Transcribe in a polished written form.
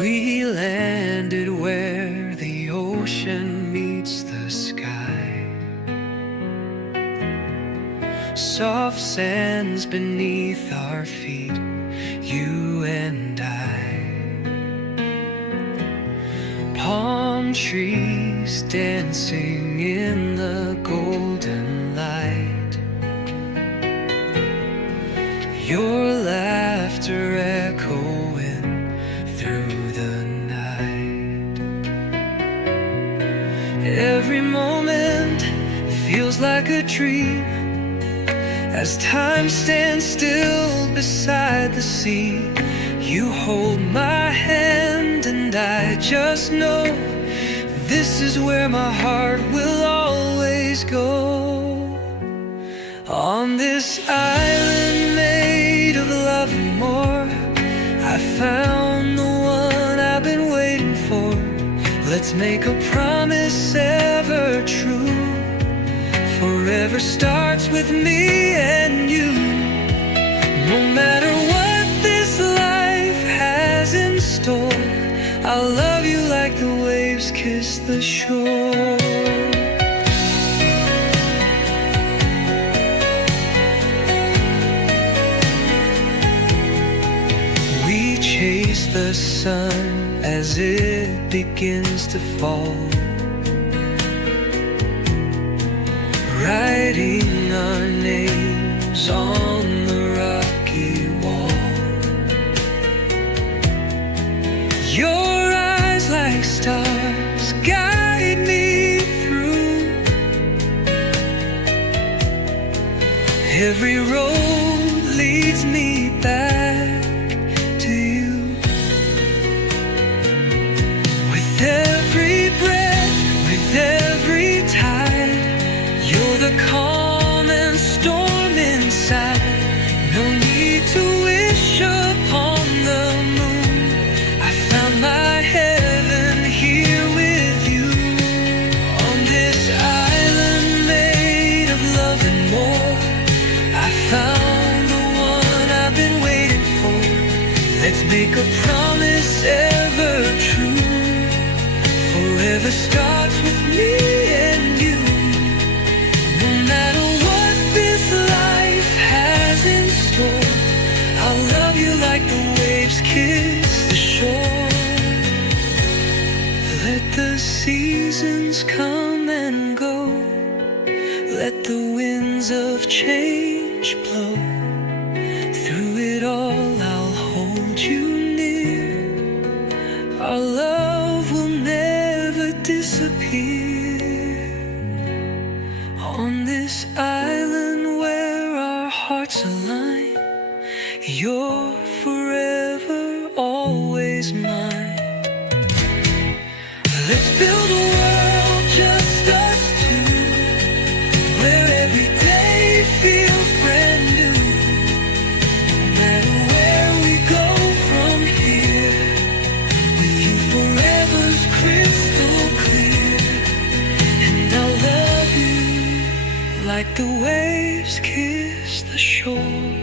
We landed where the ocean meets the sky. Soft sands beneath our feet, you and I. Palm trees dancing in the golden light. Your laughter echoing through the night. Every moment feels like a dream as time stands still beside the sea. You hold my hand and I just know this is where my heart will always go. On this island made of love and more, I found the one I've been waiting for. Let's make a promise ever true. Forever starts with me and you. No matter what this life has in store, I'll love you like the waves kiss the shore. We chase the sun as it begins to fall, writing our names on the rocky wall. Your eyes like stars guide me through. Every road leads me back to you. With every breath, with every tide, you're the calm and storm inside. No need to wish upon the moon. I found my heaven here with you. On this island made of love and more, I found the one I've been waiting for. Let's make a promise ever true. Forever starts with me and you. No matter what this life has in store, I'll love you like the waves kiss the shore. Let the seasons come and go, let the winds of change blow. Through it all I'll hold you near. Our love will never disappear. On this island where our hearts align, you're forever always mine. Let's build a world just us two, where every day feels brand new. No matter where we go from here, with you forever's crystal clear. And I'll love you like the waves kiss the shore.